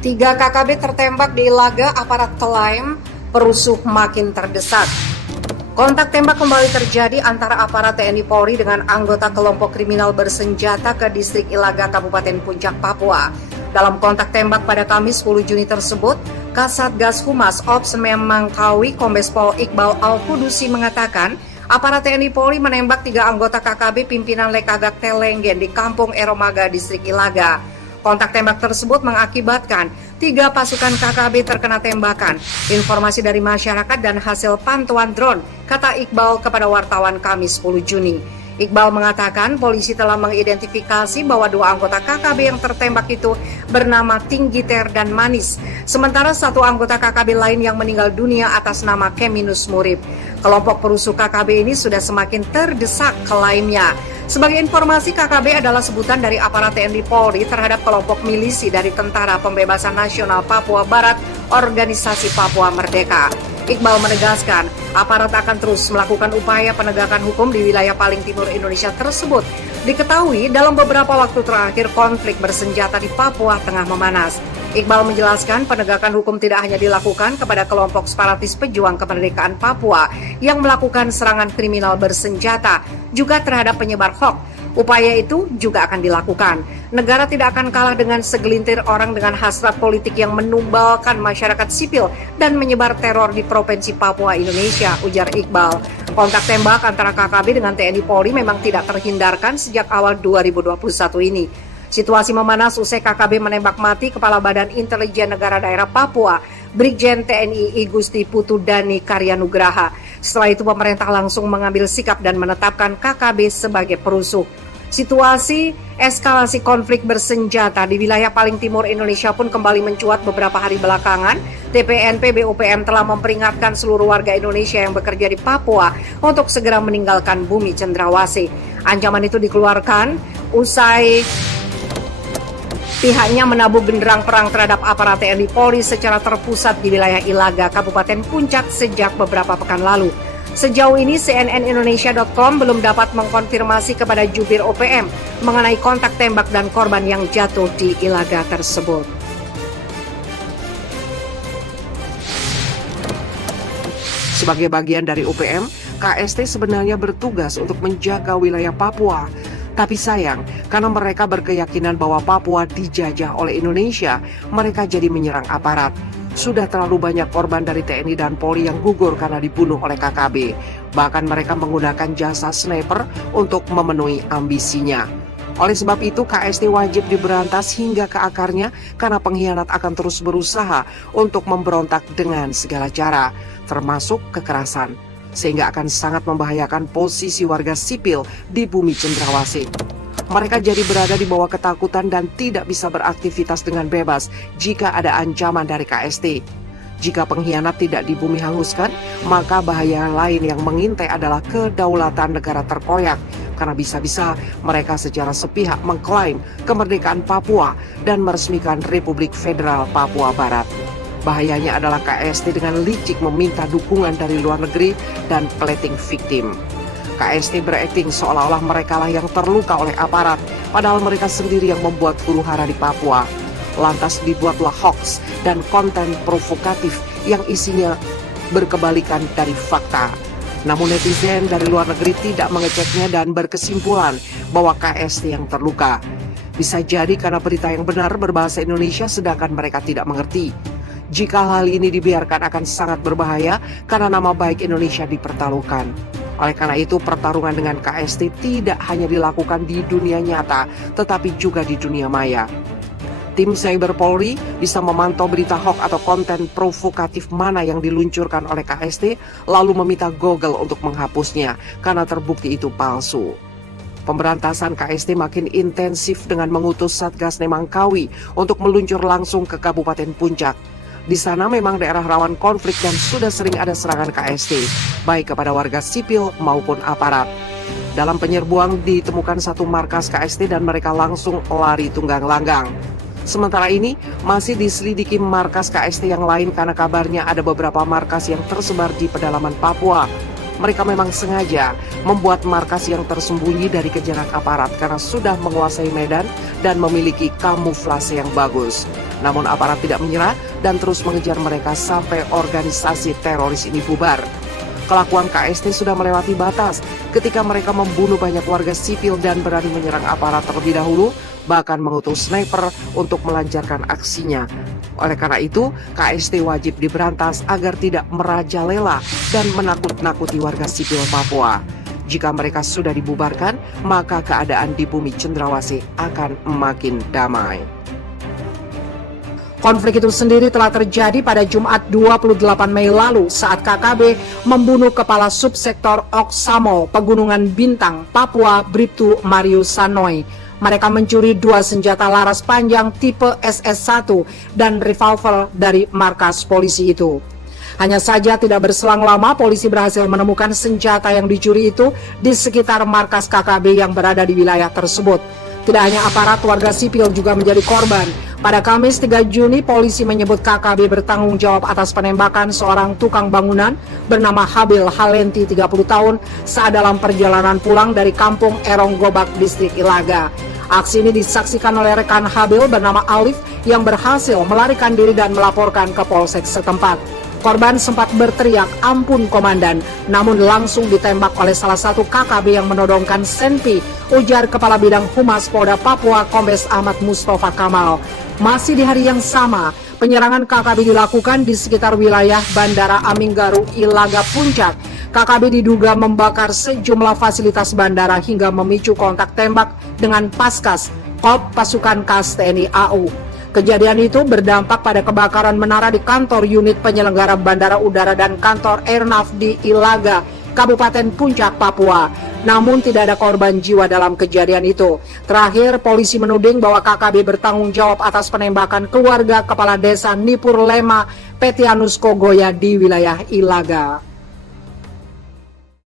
Tiga KKB tertembak di Ilaga, aparat klaim perusuh makin terdesak. Kontak tembak kembali terjadi antara aparat TNI Polri dengan anggota kelompok kriminal bersenjata ke distrik Ilaga, Kabupaten Puncak, Papua. Dalam kontak tembak pada Kamis 10 Juni tersebut, Kasatgas Humas Ops Memangkawi Kombes Pol Iqbal Al-Kudusi mengatakan, aparat TNI Polri menembak tiga anggota KKB pimpinan Lekagak Telenggen di Kampung Eromaga, distrik Ilaga. Kontak tembak tersebut mengakibatkan tiga pasukan KKB terkena tembakan. Informasi dari masyarakat dan hasil pantauan drone, kata Iqbal kepada wartawan Kamis 10 Juni. Iqbal mengatakan polisi telah mengidentifikasi bahwa dua anggota KKB yang tertembak itu bernama Tinggiter dan Manis. Sementara satu anggota KKB lain yang meninggal dunia atas nama Keminus Murib. Kelompok perusuh KKB ini sudah semakin terdesak klaimnya. Sebagai informasi, KKB adalah sebutan dari aparat TNI Polri terhadap kelompok milisi dari Tentara Pembebasan Nasional Papua Barat, Organisasi Papua Merdeka. Iqbal menegaskan, aparat akan terus melakukan upaya penegakan hukum di wilayah paling timur Indonesia tersebut. Diketahui dalam beberapa waktu terakhir konflik bersenjata di Papua tengah memanas. Iqbal menjelaskan penegakan hukum tidak hanya dilakukan kepada kelompok separatis pejuang kemerdekaan Papua yang melakukan serangan kriminal bersenjata, juga terhadap penyebar hoax. Upaya itu juga akan dilakukan. Negara tidak akan kalah dengan segelintir orang dengan hasrat politik yang menumbalkan masyarakat sipil dan menyebar teror di Provinsi Papua, Indonesia, ujar Iqbal. Kontak tembak antara KKB dengan TNI Polri memang tidak terhindarkan sejak awal 2021 ini. Situasi memanas usai KKB menembak mati Kepala Badan Intelijen Negara Daerah Papua, Brigjen TNI I Gusti Putu Dani Karyanugraha. Setelah itu pemerintah langsung mengambil sikap dan menetapkan KKB sebagai perusuh. Situasi eskalasi konflik bersenjata di wilayah paling timur Indonesia pun kembali mencuat beberapa hari belakangan. TPNP BUPM telah memperingatkan seluruh warga Indonesia yang bekerja di Papua untuk segera meninggalkan bumi cendrawasih. Ancaman itu dikeluarkan usai pihaknya menabuh genderang perang terhadap aparat TNI Polri secara terpusat di wilayah Ilaga, Kabupaten Puncak sejak beberapa pekan lalu. Sejauh ini CNN Indonesia.com belum dapat mengkonfirmasi kepada jubir OPM mengenai kontak tembak dan korban yang jatuh di Ilaga tersebut. Sebagai bagian dari OPM, KST sebenarnya bertugas untuk menjaga wilayah Papua. Tapi sayang, karena mereka berkeyakinan bahwa Papua dijajah oleh Indonesia, mereka jadi menyerang aparat. Sudah terlalu banyak korban dari TNI dan Polri yang gugur karena dibunuh oleh KKB. Bahkan mereka menggunakan jasa sniper untuk memenuhi ambisinya. Oleh sebab itu, KST wajib diberantas hingga ke akarnya karena pengkhianat akan terus berusaha untuk memberontak dengan segala cara, termasuk kekerasan, sehingga akan sangat membahayakan posisi warga sipil di bumi cendrawasih. Mereka jadi berada di bawah ketakutan dan tidak bisa beraktivitas dengan bebas jika ada ancaman dari KST. Jika pengkhianat tidak di bumi hanguskan, maka bahaya lain yang mengintai adalah kedaulatan negara terkoyak, karena bisa-bisa mereka secara sepihak mengklaim kemerdekaan Papua dan meresmikan Republik Federal Papua Barat. Bahayanya adalah KST dengan licik meminta dukungan dari luar negeri dan plating victim. KST berakting seolah-olah merekalah yang terluka oleh aparat, padahal mereka sendiri yang membuat huru-hara di Papua. Lantas dibuatlah hoax dan konten provokatif yang isinya berkebalikan dari fakta. Namun netizen dari luar negeri tidak mengeceknya dan berkesimpulan bahwa KST yang terluka. Bisa jadi karena berita yang benar berbahasa Indonesia sedangkan mereka tidak mengerti. Jika hal ini dibiarkan akan sangat berbahaya karena nama baik Indonesia dipertaruhkan. Oleh karena itu, pertarungan dengan KST tidak hanya dilakukan di dunia nyata, tetapi juga di dunia maya. Tim Cyber Polri bisa memantau berita hoax atau konten provokatif mana yang diluncurkan oleh KST, lalu meminta Google untuk menghapusnya, karena terbukti itu palsu. Pemberantasan KST makin intensif dengan mengutus Satgas Memangkawi untuk meluncur langsung ke Kabupaten Puncak. Di sana memang daerah rawan konflik dan sudah sering ada serangan KST, baik kepada warga sipil maupun aparat. Dalam penyerbuan ditemukan satu markas KST dan mereka langsung lari tunggang langgang. Sementara ini masih diselidiki markas KST yang lain karena kabarnya ada beberapa markas yang tersebar di pedalaman Papua. mereka memang sengaja membuat markas yang tersembunyi dari kejaran aparat karena sudah menguasai medan dan memiliki kamuflase yang bagus. Namun aparat tidak menyerah dan terus mengejar mereka sampai organisasi teroris ini bubar. Kelakuan KST sudah melewati batas ketika mereka membunuh banyak warga sipil dan berani menyerang aparat terlebih dahulu, bahkan mengutus sniper untuk melancarkan aksinya. Oleh karena itu, KST wajib diberantas agar tidak merajalela dan menakut-nakuti warga sipil Papua. Jika mereka sudah dibubarkan, maka keadaan di bumi Cendrawasih akan makin damai. Konflik itu sendiri telah terjadi pada Jumat 28 Mei lalu saat KKB membunuh Kepala Subsektor Oksamo, Pegunungan Bintang, Papua, Bribtu Marius Sanoy. Mereka mencuri 2 senjata laras panjang tipe SS-1 dan revolver dari markas polisi itu. Hanya saja tidak berselang lama polisi berhasil menemukan senjata yang dicuri itu di sekitar markas KKB yang berada di wilayah tersebut. Tidak hanya aparat, warga sipil juga menjadi korban. Pada Kamis 3 Juni, polisi menyebut KKB bertanggung jawab atas penembakan seorang tukang bangunan bernama Habil Halenti 30 tahun saat dalam perjalanan pulang dari kampung Erong Gobak, distrik Ilaga. Aksi ini disaksikan oleh rekan Habil bernama Alif yang berhasil melarikan diri dan melaporkan ke polsek setempat. Korban sempat berteriak, "Ampun komandan," namun langsung ditembak oleh salah satu KKB yang menodongkan senpi, ujar Kepala Bidang Humas Polda Papua Kombes Ahmad Mustafa Kamal. Masih di hari yang sama, penyerangan KKB dilakukan di sekitar wilayah Bandara Aminggaru, Ilaga Puncak. KKB diduga membakar sejumlah fasilitas bandara hingga memicu kontak tembak dengan Paskas, Kop Pasukan Kas TNI AU. Kejadian itu berdampak pada kebakaran menara di kantor unit penyelenggara bandara udara dan kantor Airnav di Ilaga, Kabupaten Puncak, Papua. Namun tidak ada korban jiwa dalam kejadian itu. Terakhir, polisi menuding bahwa KKB bertanggung jawab atas penembakan keluarga Kepala Desa Nipur Lema Petianus Kogoya di wilayah Ilaga.